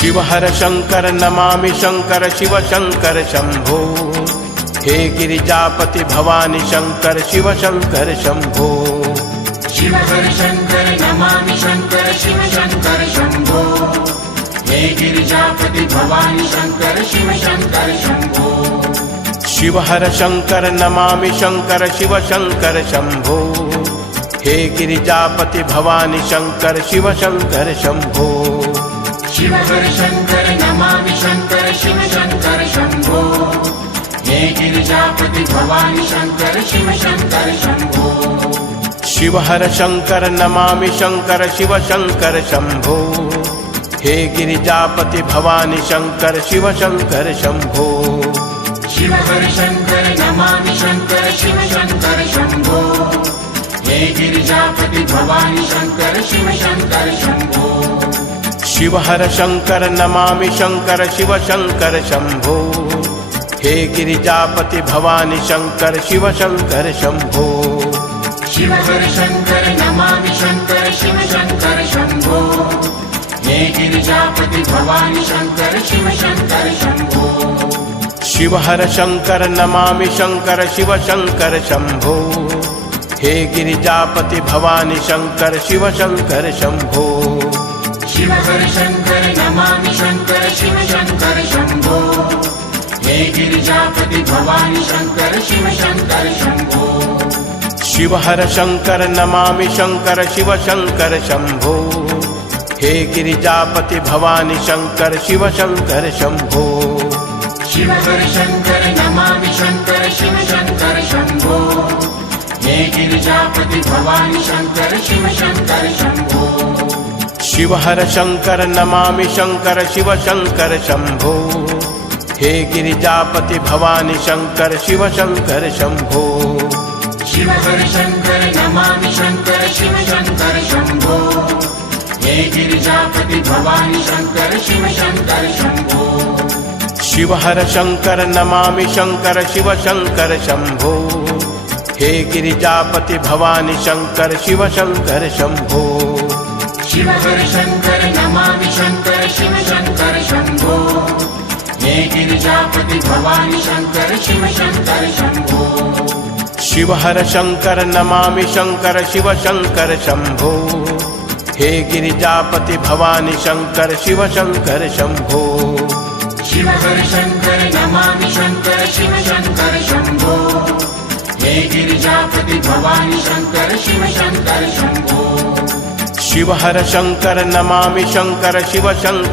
Shiv हर Shankar Namami Shankar Shiv Shankar Shambho. हे Girijapati Bhavani Shankar Shiv Shankar Shambho. Shiv हर Shankar Namami Shankar Shiv Shankar Shambho. हे Girijapati Bhavani Shankar Shiv Shankar Shambho. Shiv हर Shankar Namami Shankar Shiv Shankar Shambho. हे Girijapati Bhavani Shankar Shiv Shankar Shambho. Shiv हर Shankar Namami Shankar Shiv Shankar Shambho. हे Girijapati Bhavani Shankar Shiv Shankar Shambho. Shiv हर Shankar Namami Shankar Shiv Shankar Shambho. हे Girijapati Bhavani Shankar Shiv Shankar Shambho. Shiv हर Shankar Namami Shankar Shiv Shankar Shambho. हे Girijapati Bhavani Shankar Shiv Shankar Shambho. Shiv हर Shankar Namami Shankar Shiv Shankar Shambho. हे Girijapati Bhavani Shankar Shiv Shankar Shambho. Shiv हर Shankar Namami Shankar Shiv Shankar Shambho. हे Girijapati Bhavani Shankar Shiv Shankar Shambho. Shiv हर Shankar Namami Shankar Shiv Shankar Shambho. हे Girijapati Bhavani Shankar Shiv Shankar Shambho. Shiv हर Shankar Namami Shankar Shiv Shankar Shambho. हे Girijapati Bhavani Shankar Shiv Shankar Shambho. Shiv हर Shankar Namami Shankar Shiv Shankar Shambho. हे Girijapati Bhavani Shankar Shiv Shankar Shambho. Shiv हर Shankar Namami Shankar Shiv Shankar Shambho. हे Girijapati Bhavani Shankar Shiv Shankar Shambho. Shiv हर Shankar Namami Shankar Shiv Shankar Shambho. हे Girijapati Bhavani Shankar Shiv Shankar Shambho. Shiv हर Shankar Namami Shankar Shiv Shankar Shambho. हे Girijapati Bhavani Shankar Shiv Shankar Shambho. Shiv हर Shankar Namami Shankar Shiv Shankar Shambho. हे Girijapati Bhavani Shankar Shiv Shankar Shambho. Shiv हर Shankar Namami Shankar Shiv Shankar Shambho. हे Girijapati Bhavani Shankar Shiv Shankar Shambho. Shiv हर Shankar Namami Shankar Shiv Shankar Shambho. हे Girijapati Bhavani Shankar Shiv Shankar Shambho. Shiv हर Shankar Namami Shankar Shiv Shankar Shambho. हे Girijapati Bhavani Shankar Shiv Shankar Shambho. Shiv हर Shankar Namami Shankar Shiv Shankar